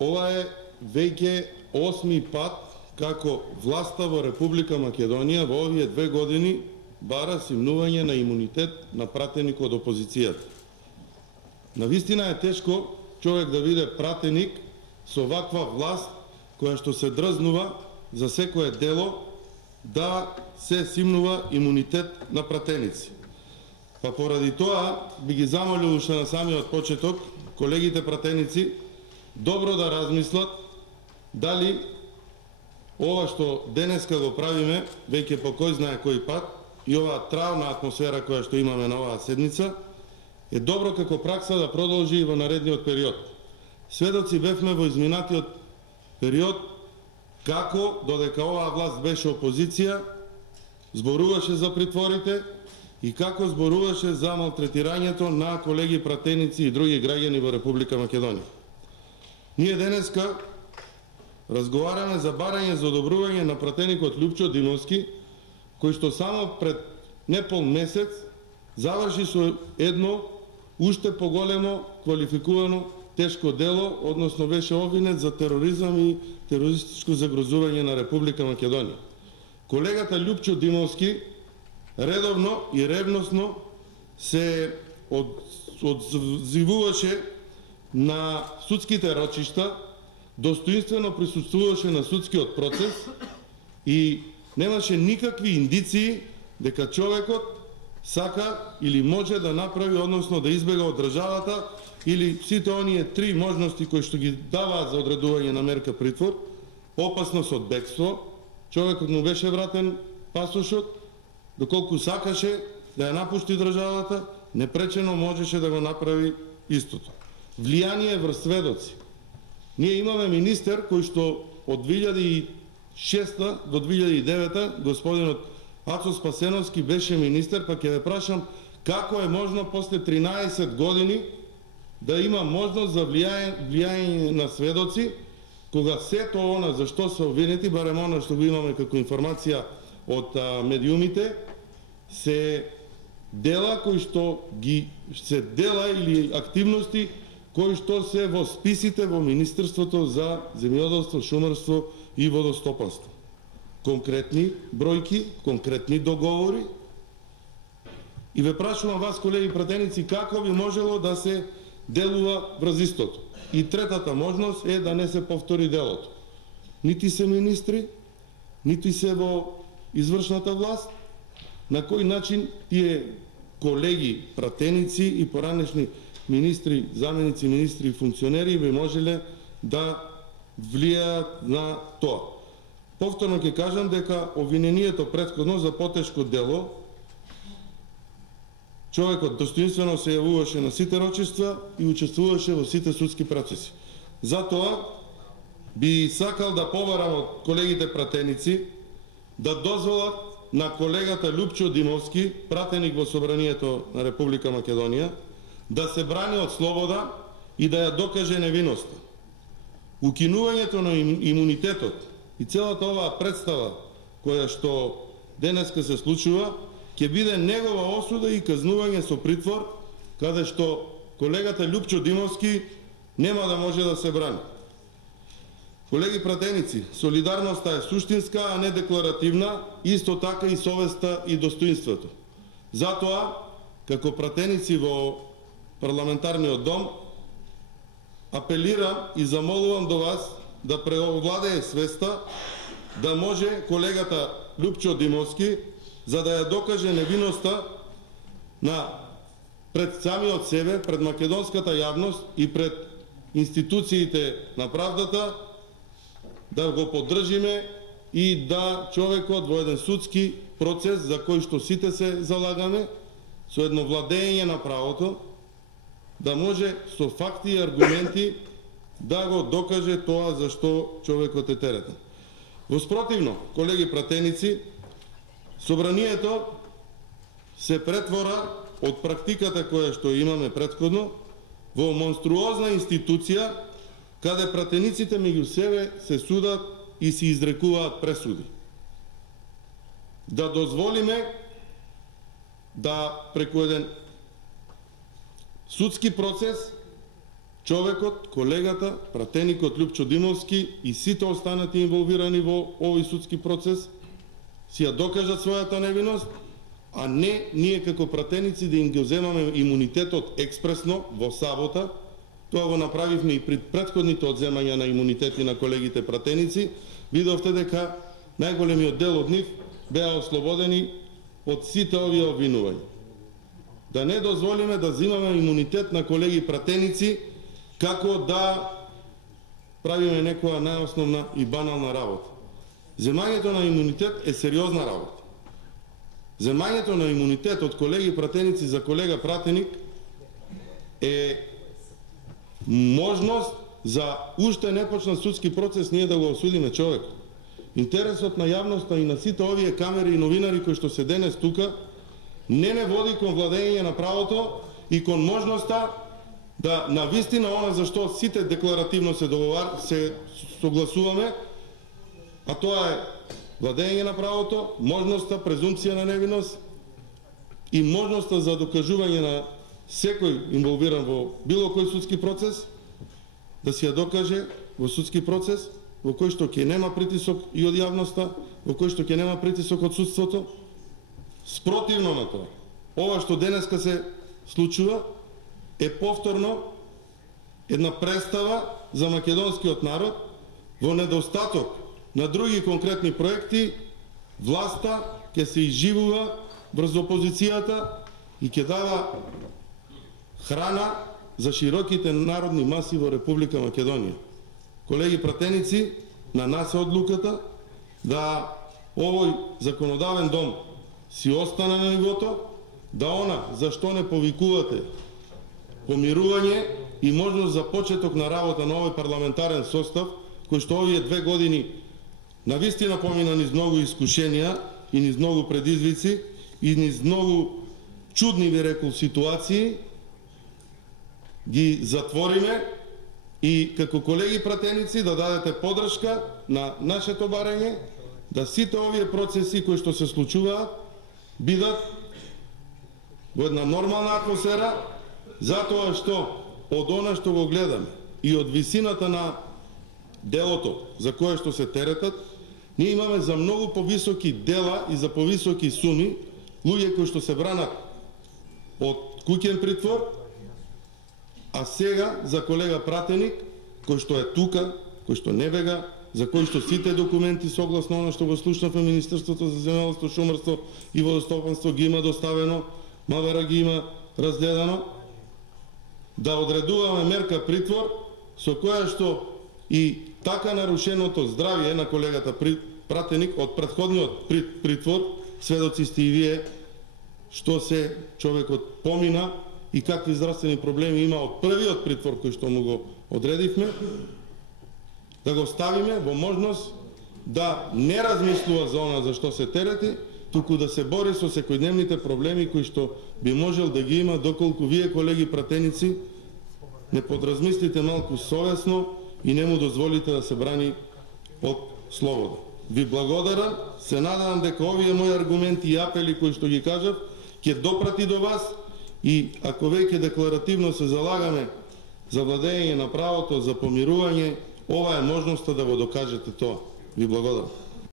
ова е веќе 8-ми пат како власта во Република Македонија во овие 2 години бара симнување на имунитет на пратеник од опозицијата. Навистина е тешко човек да биде пратеник со ваква власт која што се дрзнува за секое дело да се симнува имунитет на пратеници. Па поради тоа би ги замолил уште на самиот почеток колегите пратеници добро да размислат дали ова што денеска го правиме веќе по кој знае кој пат и оваа травна атмосфера која што имаме на оваа седница е добро како пракса да продолжи и во наредниот период. Сведоци бевме во изминатиот период како додека оваа власт беше опозиција зборуваше за притворите и како зборуваше за малтретирањето на колеги пратеници и други граѓани во Република Македонија. Ние денеска разговараме за барање за одобрување на пратеникот Љупчо Димовски, кој што само пред непол месец заврши со едно уште поголемо квалификувано тешко дело, односно беше обвинет за тероризам и терористичко загрозување на Република Македонија. Колегата Љупчо Димовски редовно и ревносно се одзивуваше на судските рочишта, достоинствено присуствуваше на судскиот процес и немаше никакви индиции дека човекот сака или може да направи, односно да избега од државата или сите оние 3 можности кои што ги даваат за одредување на мерка притвор, опасност од бегство, човекот му беше вратен пасошот, доколку сакаше да ја напушти државата, непречено можеше да го направи истото. Влијание врз сведоци. Ние имаме министер кој што од 2006 до 2009 господинот Ацо Спасеновски беше министер, па ќе ве прашам како е можно после 13 години да има можност за влијање на сведоци, кога сето она за што се обвинети, барем она што го имаме како информација од медиумите, се дела кои што ги се дела или активности кои што се во списите во Министерството за земјоделство, шумарство и водостопанство. Конкретни бројки, конкретни договори. И ве прашувам вас, колеги пратеници, како би можело да се делува врз истото. И третата можност е да не се повтори делото. Нити се министри, нити се во извршната власт, на кој начин тие колеги пратеници и поранешни министри, заменици министри и функционери би можеле да влијаат на тоа. Повторно ќе кажам дека обвинението претходно за потешко дело, човекот достоинствено се јавуваше на сите рочиства и учествуваше во сите судски процеси. Затоа би сакал да побарам од колегите пратеници да дозволат на колегата Љупчо Димовски, пратеник во Собранието на Република Македонија, да се брани од слобода и да ја докаже невиноста. Укинувањето на имунитетот и целата оваа представа која што денеска се случува ќе биде негова осуда и казнување со притвор, каде што колегата Љупчо Димовски нема да може да се брани. Колеги пратеници, солидарноста е суштинска, а не декларативна, исто така и совеста и достоинството. Затоа, како пратеници во парламентарниот дом, апелирам и замолувам до вас да преовладее свеста, да може колегата Љупчо Димовски, за да ја докаже невиноста пред самиот себе, пред македонската јавност и пред институциите на правдата, да го поддржиме и да човекот во еден судски процес за кој што сите се залагаме, со едно владење на правото, да може со факти и аргументи да го докаже тоа за што човекот е теретен. Воспротивно, колеги пратеници, Собранието се претвора од практиката која што имаме претходно во монструозна институција каде пратениците меѓу себе се судат и се изрекуваат пресуди. Да дозволиме да преку еден судски процес човекот, колегата, пратеникот Лјупчо Димовски и сите останати инволвирани во овој судски процес си ја докажат својата невиност, а не ние како пратеници да им го земаме имунитетот експресно во сабота. Тоа го направивме и пред претходните одземања на имунитети на колегите пратеници. Видовте дека најголемиот дел од нив беа ослободени од сите овие обвинувања. Да не дозволиме да земаме имунитет на колеги пратеници како да правиме некоја најосновна и банална работа. Земањето на имунитет е сериозна работа. Земањето на имунитет од колеги пратеници за колега пратеник е можност за уште не почнат судски процес ние да го осудиме човек. Интересот на јавноста и на сите овие камери и новинари кои што се денес тука не води кон владење на правото и кон можноста да навистина она за што сите декларативно се согласуваме, а тоа е владење на правото, можноста, презумпција на невиност и можноста за докажување на секој инволвиран во било кој судски процес, да си ја докаже во судски процес, во кој што ќе нема притисок и од јавноста, во кој што ќе нема притисок од судството. Спротивно на тоа, ова што денеска се случува е повторно една представа за македонскиот народ во недостаток на други конкретни проекти. Власта ќе се изживува врз опозицијата и ќе дава храна за широките народни маси во Република Македонија. Колеги пратеници, на нас е одлуката да овој законодавен дом си остане на нивото, да она за што не повикувате помирување и можност за почеток на работа на овој парламентарен состав, кој што овие 2 години навистина помина низ многу искушенија и низ многу предизвици и низ многу чудни, ви рекол, ситуации, ги затвориме и како колеги пратеници да дадете поддршка на нашето барање да сите овие процеси кои што се случуваат бидат во една нормална атмосфера, затоа што од она што го гледаме и од висината на делото за кое што се теретат, ние имаме за многу повисоки дела и за повисоки суми луѓе кои што се бранат од куќен притвор, а сега за колега пратеник кој што е тука, кој што не бега, за кој што сите документи согласно оно што го слушнавме Министерството за земјоделство, шумарство и водостопанство ги има доставено, МВР ги има разгледано, да одредуваме мерка притвор со која што и така нарушеното здравје на колегата пратеник од претходниот притвор, сведоци сте и вие што се човекот помина и какви здравствени проблеми има од првиот притвор кој што му го одредивме, да го ставиме во можност да не размислува за она за што се терети, туку да се бори со секојдневните проблеми кои што би можел да ги има доколку вие, колеги пратеници, не подразмислите малку совесно и не му дозволите да се брани од слобода. Ви благодарам, се надевам дека овие мои аргументи и апели кои што ги кажав ќе допрати до вас и ако веќе декларативно се залагаме за владење на правото, за помирување, ова е можноста да го докажете тоа. Ви благодарам.